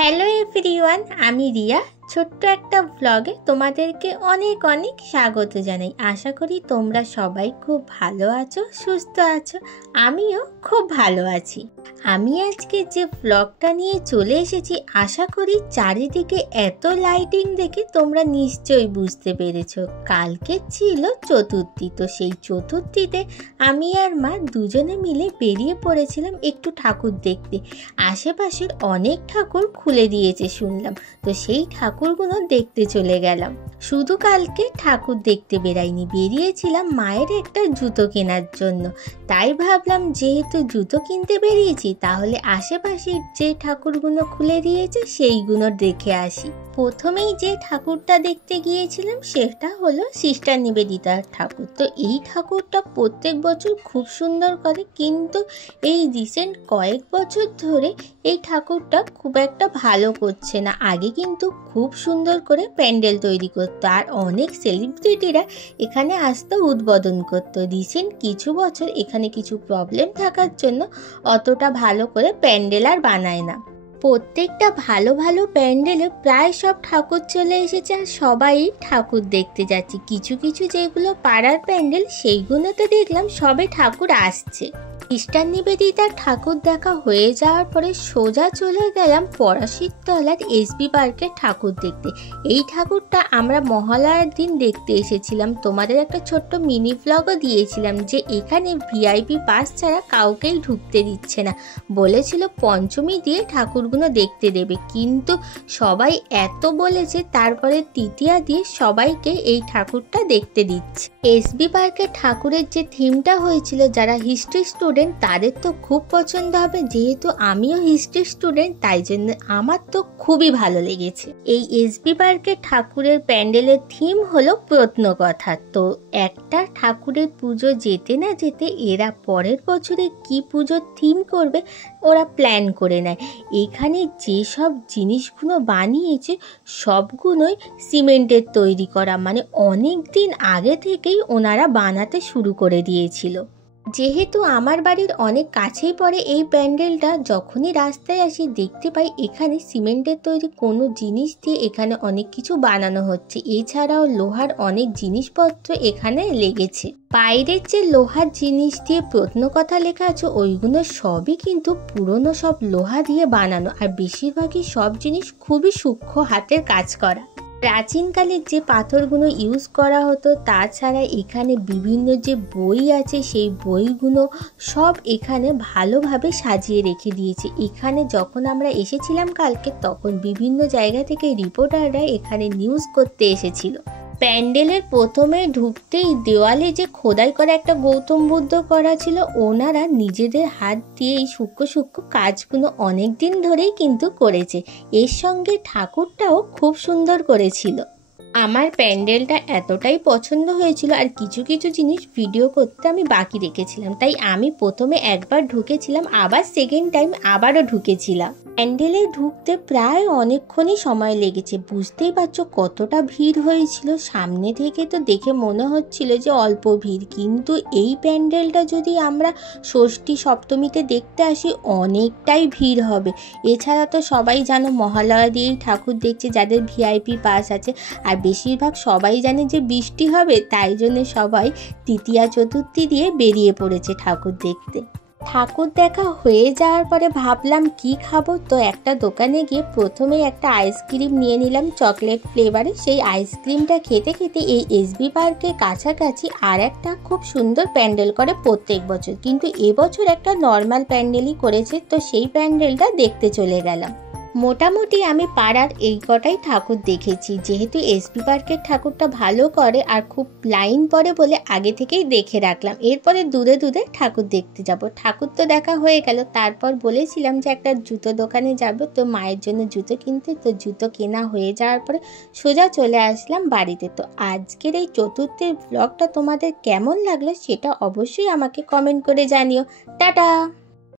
Hello everyone, আমি রিয়া। ছোট্ট একটা ব্লগে তোমাদেরকে অনেক অনেক স্বাগত জানাই। আশা করি তোমরা সবাই খুব ভালো আছো, সুস্থ আছো। আমিও খুব ভালো আছি। আমি আজকে যে ব্লগটা নিয়ে চলে এসেছি, আশা করি চারিদিকে এত লাইটিং দেখে তোমরা নিশ্চয়ই বুঝতে পেরেছো কালকে ছিল চতুর্থী। তো সেই চতুর্থীতে আমি আর মা দুজনে মিলে বেরিয়ে পড়েছিলাম একটু ঠাকুর দেখতে। আশেপাশের অনেক ঠাকুর খুলে দিয়েছে শুনলাম, তো সেই ঠাকুরগুলো দেখতে চলে গেলাম। শুধু কালকে ঠাকুর দেখতে বেরাইনি, বেরিয়েছিলাম মায়ের একটা জুতো কেনার জন্য। তাই ভাবলাম যেহেতু জুতো কিনতে বেরিয়েছি, তাহলে আশেপাশে যে ঠাকুরগুলো খুলে দিয়েছে সেইগুলো দেখে আসি। প্রথমেই যে ঠাকুরটা দেখতে গিয়েছিলাম সেটা হলো সিস্টার নিবেদিতার ঠাকুর। তো এই ঠাকুরটা প্রত্যেক বছর খুব সুন্দর করে, কিন্তু এই রিসেন্ট কয়েক বছর ধরে এই ঠাকুরটা খুব একটা ভালো করছে না। আগে কিন্তু খুব সুন্দর করে প্যান্ডেল তৈরি করতো, আর অনেক সেলিব্রিটিরা এখানে আসতে উদ্বোধন করতো। রিসেন্ট কিছু বছর এখানে কিছু প্রবলেম থাকার জন্য অতটা ভালো করে প্যান্ডেল আর বানায় না। প্রত্যেকটা ভালো ভালো প্যান্ডেলে প্রায় সব ঠাকুর চলে এসেছে, আর সবাই ঠাকুর দেখতে যাচ্ছে। কিছু কিছু যেগুলো পাড়ার প্যান্ডেল, সেইগুলোতে দেখলাম সবে ঠাকুর আসছে। সিস্টার নিবেদিতার ঠাকুর দেখা হয়ে যাওয়ার পরে সোজা চলে গেলাম পলাশীর তলার এসবি পার্কের ঠাকুর দেখতে। এই ঠাকুরটা আমরা মহালয়ার দিন দেখতে এসেছিলাম। তোমাদের একটা ছোট্ট মিনি ব্লগও দিয়েছিলাম যে এখানে ভিআইপি পাস ছাড়া কাউকেই ঢুকতে দিচ্ছে না, বলেছিল পঞ্চমী দিয়ে ঠাকুরগুলো দেখতে দেবে। কিন্তু সবাই এত বলেছে, তারপরে তৃতীয়া দিয়ে সবাইকে এই ঠাকুরটা দেখতে দিচ্ছে। এসবি পার্কের ঠাকুরের যে থিমটা হয়েছিল, যারা হিস্ট্রি স্টুডেন্ট তাদের তো খুব পছন্দ হবে। যেহেতু আমিও হিস্ট্রি স্টুডেন্ট, তাই জন্য আমার তো খুবই ভালো লেগেছে। এই এসবি পার্কের ঠাকুরের প্যান্ডেলের থিম হলো প্রত্নকথা। তো একটা ঠাকুরের পুজো যেতে না যেতে এরা পরের বছরে কি পুজোর থিম করবে ওরা প্ল্যান করে নেয়। এখানে যেসব জিনিসগুলো বানিয়েছে সবগুলোই সিমেন্টের তৈরি করা, মানে অনেক দিন আগে থেকেই ওনারা বানাতে শুরু করে দিয়েছিল। যেহেতু আমার বাড়ির অনেক কাছেই পড়ে এই প্যান্ডেলটা, যখনই রাস্তায় আসি দেখতে পাই এখানে সিমেন্টের তৈরি কোনো জিনিস দিয়ে এখানে অনেক কিছু বানানো হচ্ছে। এছাড়াও লোহার অনেক জিনিসপত্র এখানে লেগেছে। বাইরের যে লোহার জিনিস দিয়ে প্রত্নকথা লেখা আছে ওইগুলো সবই কিন্তু পুরনো সব লোহা দিয়ে বানানো, আর বেশিরভাগই সব জিনিস খুবই সূক্ষ্ম হাতের কাজ করা। প্রাচীনকালের যে পাথরগুলো ইউজ করা হতো, তাছাড়া এখানে বিভিন্ন যে বই আছে সেই বইগুলো সব এখানে ভালোভাবে সাজিয়ে রেখে দিয়েছে। এখানে যখন আমরা এসেছিলাম কালকে, তখন বিভিন্ন জায়গা থেকে রিপোর্টাররা এখানে নিউজ করতে এসেছিল। প্যান্ডেলের প্রথমে ঢুকতেই দেওয়ালে যে খোদাই করা একটা গৌতম বুদ্ধ করা ছিল, ওনারা নিজেদের হাত দিয়ে এই সূক্ষ্ম সূক্ষ্ম কাজগুলো অনেক দিন ধরেই কিন্তু করেছে। এর সঙ্গে ঠাকুরটাও খুব সুন্দর করেছিল। আমার প্যান্ডেলটা এতটাই পছন্দ হয়েছিল, আর কিছু কিছু জিনিস ভিডিও করতে আমি বাকি রেখেছিলাম, তাই আমি প্রথমে একবার ঢুকেছিলাম, আবার সেকেন্ড টাইম আবারও ঢুকেছিলাম। প্যান্ডেলে ঢুকতে প্রায় অনেকক্ষণই সময় লেগেছে। বুঝতেই পারছো কতটা ভিড় হয়েছিল। সামনে থেকে তো দেখে মনে হচ্ছিল যে অল্প ভিড়, কিন্তু এই প্যান্ডেলটা যদি আমরা ষষ্ঠী সপ্তমীতে দেখতে আসি অনেকটাই ভিড় হবে। এছাড়া তো সবাই জানো মহালয়া দিয়েই ঠাকুর দেখছে যাদের ভিআইপি পাস আছে, আর বেশিরভাগ সবাই জানে যে বৃষ্টি হবে, তাই জন্য সবাই তৃতীয়া চতুর্থী দিয়ে বেরিয়ে পড়েছে ঠাকুর দেখতে। ঠাকুর দেখা হয়ে যাওয়ার পরে ভাবলাম কি খাবো, তো একটা দোকানে গিয়ে প্রথমেই একটা আইসক্রিম নিয়ে নিলাম চকলেট ফ্লেভারে। সেই আইসক্রিমটা খেতে খেতে এই এসবি পার্কের কাছাকাছি আর একটা খুব সুন্দর প্যান্ডেল করে প্রত্যেক বছর, কিন্তু এবছর একটা নর্মাল প্যান্ডেলই করেছে, তো সেই প্যান্ডেলটা দেখতে চলে গেলাম। মোটামুটি আমি পাড়ার এই কটাই ঠাকুর দেখেছি। যেহেতু এসবি পার্কের ঠাকুরটা ভালো করে আর খুব লাইন পড়ে বলে আগে থেকেই দেখে রাখলাম। এরপরে দূরে দূরে ঠাকুর দেখতে যাব। ঠাকুর তো দেখা হয়ে গেল, তারপর বলেছিলাম যে একটা জুতো দোকানে যাব, তো মায়ের জন্য জুতো কিনতে। তো জুতো কেনা হয়ে যাওয়ার পরে সোজা চলে আসলাম বাড়িতে। তো আজকের এই চতুর্থীর ব্লগটা তোমাদের কেমন লাগলো সেটা অবশ্যই আমাকে কমেন্ট করে জানিও। টাটা।